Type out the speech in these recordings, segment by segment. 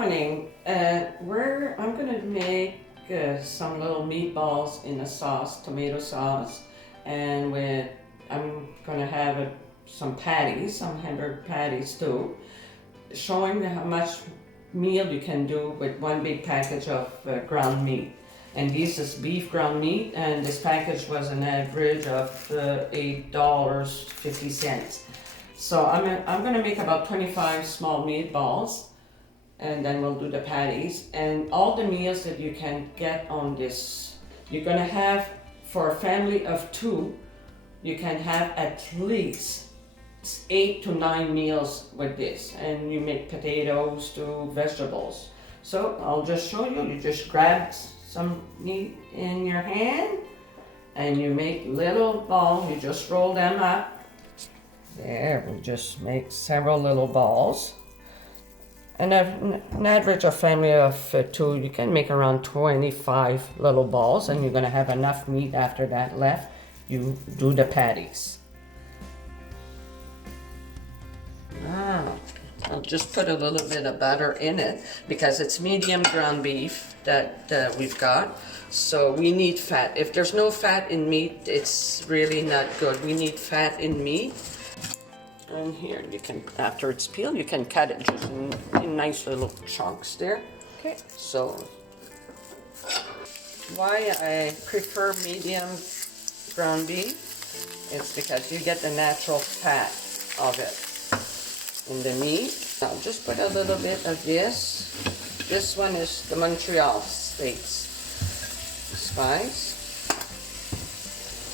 morning. I'm gonna make some little meatballs in a sauce, tomato sauce, and I'm gonna have some patties, some hamburger patties too, showing how much meal you can do with one big package of ground meat. And this is beef ground meat, and this package was an average of $8.50. So I'm gonna make about 25 small meatballs, and then we'll do the patties. And all the meals that you can get on this, you're gonna have, for a family of 2, you can have at least 8 to 9 meals with this. And you make potatoes to vegetables. So I'll just show you. You just grab some meat in your hand and you make little balls. You just roll them up. There, we just make several little balls. And an average of family of 2, you can make around 25 little balls, and you're gonna have enough meat after that left. You do the patties. Now, I'll just put a little bit of butter in it because it's medium ground beef that we've got. So we need fat. If there's no fat in meat, it's really not good. We need fat in meat. And here, you can, after it's peeled, you can cut it just in nice little chunks there. Okay, so why I prefer medium ground beef is because you get the natural fat of it in the meat. Now just put a little bit of this. This one is the Montreal Steaks spice.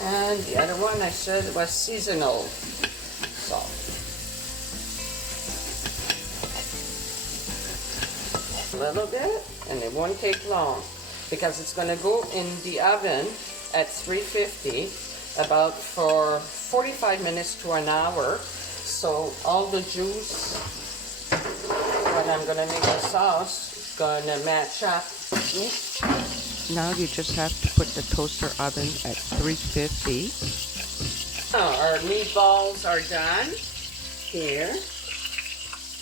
And the other one I said was seasonal salt. A little bit, and it won't take long because it's going to go in the oven at 350 about for 45 minutes to an hour. So all the juice when I'm going to make the sauce is going to match up. Now you just have to put the toaster oven at 350. Now our meatballs are done here,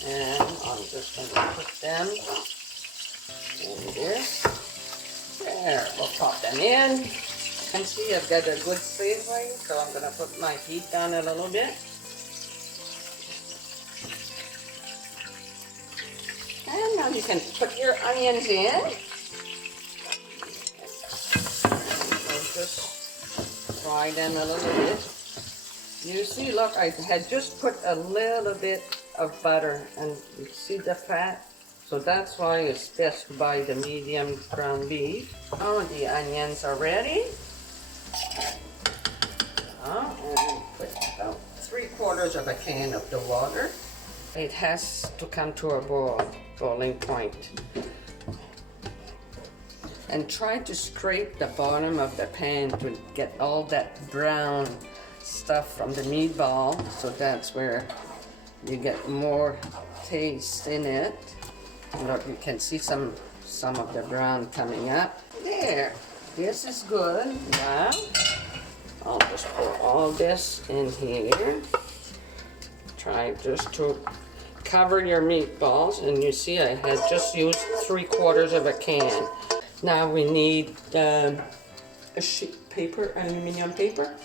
and I'm just going to put them in this. There, we'll pop them in. And see, I've got a good savory, so I'm going to put my heat down a little bit. And now you can put your onions in. We'll just fry them a little bit. You see, look, I had just put a little bit of butter, and you see the fat? So that's why it's best to buy the medium ground beef. Oh, the onions are ready. And put about 3/4 of a can of the water. It has to come to a boiling point. And try to scrape the bottom of the pan to get all that brown stuff from the meatball. So that's where you get more taste in it. Look, you can see some of the brown coming up. There, this is good. Now, I'll just pour all this in here. Try just to cover your meatballs, and you see I had just used 3/4 of a can. Now we need a sheet paper, aluminum paper.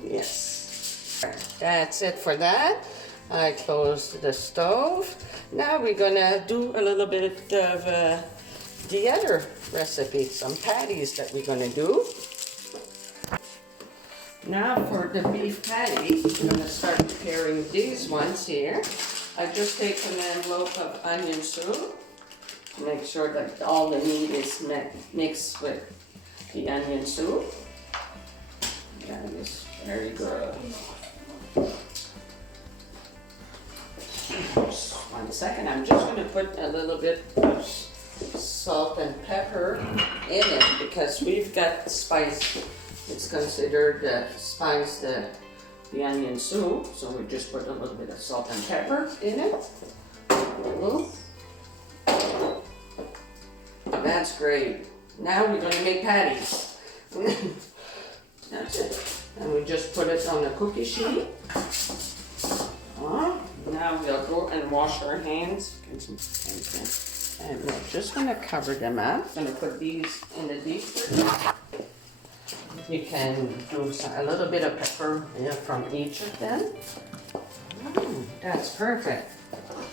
Yes. That's it for that. I closed the stove. Now we're gonna do a little bit of the other recipe, some patties that we're gonna do. Now for the beef patty, I'm gonna start preparing these ones here. I just take an envelope of onion soup. Make sure that all the meat is mixed with the onion soup. That is very good. Just 1 second, I'm just going to put a little bit of salt and pepper in it because we've got spice. It's considered spice, the onion soup, so we just put a little bit of salt and pepper in it. That's great. Now we're going to make patties. That's it. And we just put it on a cookie sheet. Now now we'll go and wash our hands. And we're just gonna cover them up. Gonna put these in the deep freezer. You can do a little bit of pepper from each of them. That's perfect.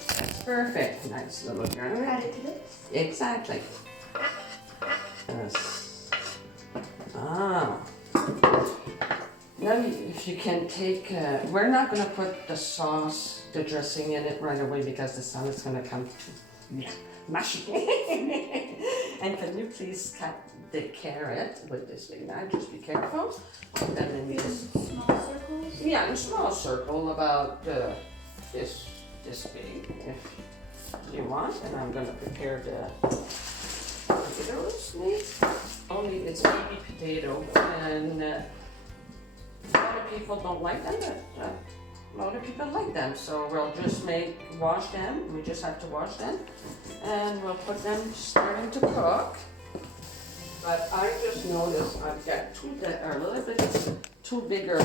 That's perfect. Nice little garlic. Exactly. Yes. Ah. Now if you can take, we're not going to put the sauce, the dressing in it right away because the sun is going to come mushy. And can you please cut the carrot with this big knife? Just be careful. And then you just small circles? Yeah, in a small circle about this big if you want. And I'm going to prepare the potatoes. Only it's baby potato and a lot of people don't like them, but a lot of people like them. So we'll just wash them. We just have to wash them. And we'll put them starting to cook. But I just noticed I've got two that are a little bit too bigger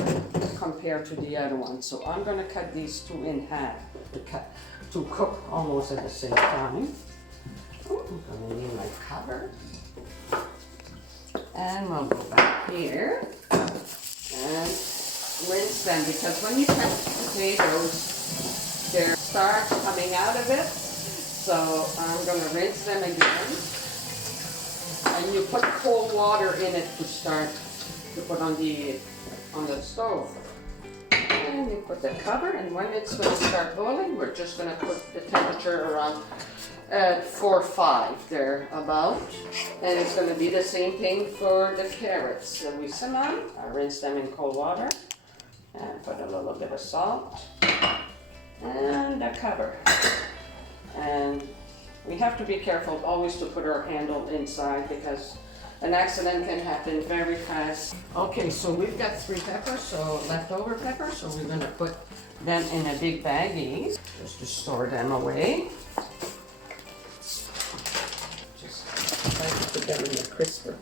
compared to the other ones. So I'm going to cut these two in half to cook almost at the same time. I'm going to need my cover. And we'll go back here and rinse them because when you cut potatoes, there's starch coming out of it. So I'm going to rinse them again. And you put cold water in it to start to put on the stove. And you put the cover, and when it's going to start boiling, we're just going to put the temperature around at 4 or 5 there about. And it's going to be the same thing for the carrots. So we simmer, I rinse them in cold water, and put a little bit of salt, and the cover. And we have to be careful always to put our handle inside because an accident can happen very fast. Okay, so we've got 3 peppers, so leftover peppers, so we're gonna put them in a big baggie just to store them away. Just try to put them in the crisper.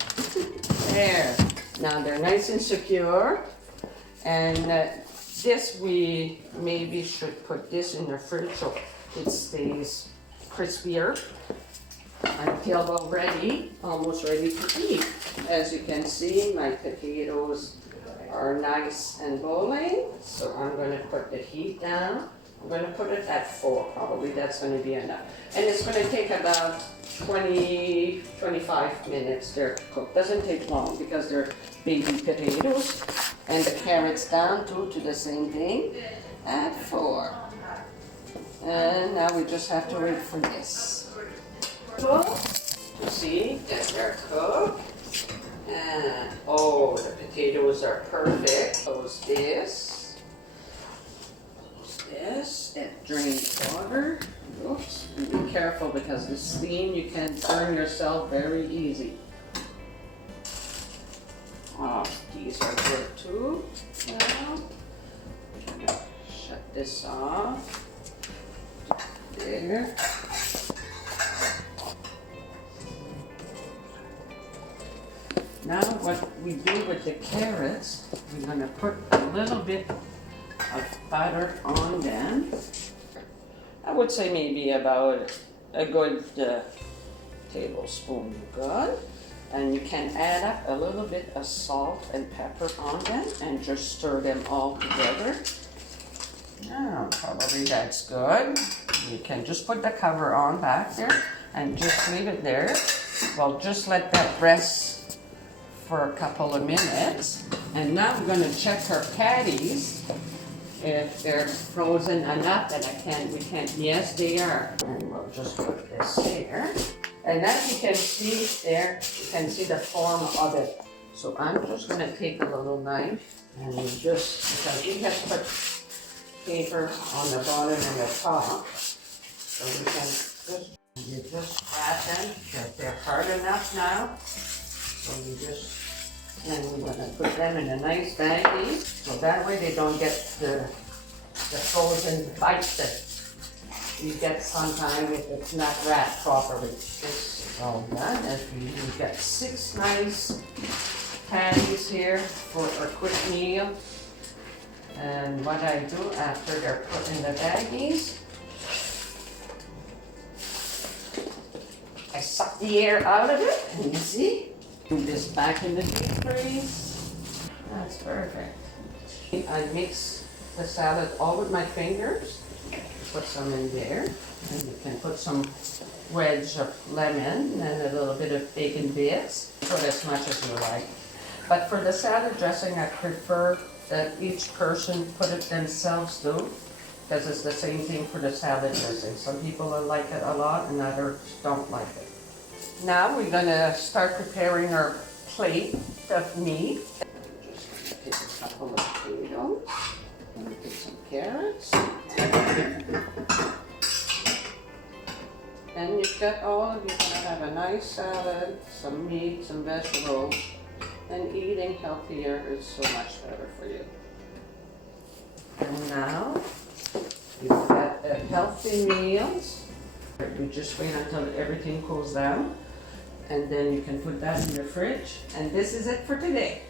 There. Now they're nice and secure. And this we maybe should put this in the fridge so it stays crispier until we're ready, almost ready to eat. As you can see, my potatoes are nice and boiling, so I'm going to put the heat down. I'm going to put it at 4, probably that's going to be enough. And it's going to take about 20-25 minutes there to cook. Doesn't take long because they're baby potatoes. And the carrots down too to the same thing at 4. And now we just have to wait for this to see that they're cooked. And oh, the potatoes are perfect. Close this. That drains water. Oops. And be careful because the steam, you can burn yourself very easy. Oh, these are good too. Now, I'm gonna shut this off. There. Now what we do with the carrots, we're going to put a little bit of butter on them. I would say maybe about a good tablespoon good. And you can add up a little bit of salt and pepper on them and just stir them all together. Now, probably that's good. You can just put the cover on back there and just leave it there. Well, just let that rest for a couple of minutes. And now I'm going to check our patties if they're frozen enough that we can't, yes they are. And we'll just put this here. And as you can see there, you can see the form of it. So I'm just going to take a little knife and just, because we have put paper on the bottom and the top, so we can just grab them because they're hard enough now. So and we're going to put them in a nice baggie, so that way they don't get the frozen bites that you get sometimes if it's not wrapped properly. This is all done. As we've got 6 nice patties here for a quick meal. And what I do after they're put in the baggies, I suck the air out of it, and you see, put this back in the deep freeze. That's perfect. I mix the salad all with my fingers. Put some in there, and you can put some wedge of lemon and a little bit of bacon bits. Put as much as you like. But for the salad dressing, I prefer that each person put it themselves too, because it's the same thing for the salad dressing. Some people like it a lot and others don't like it. Now we're gonna start preparing our plate of meat. Just take a couple of potatoes, and get some carrots. And you've got you're gonna have a nice salad, some meat, some vegetables, and eating healthier is so much better for you. And now you've got a healthy meals. You just wait until everything cools down, and then you can put that in the fridge. And this is it for today.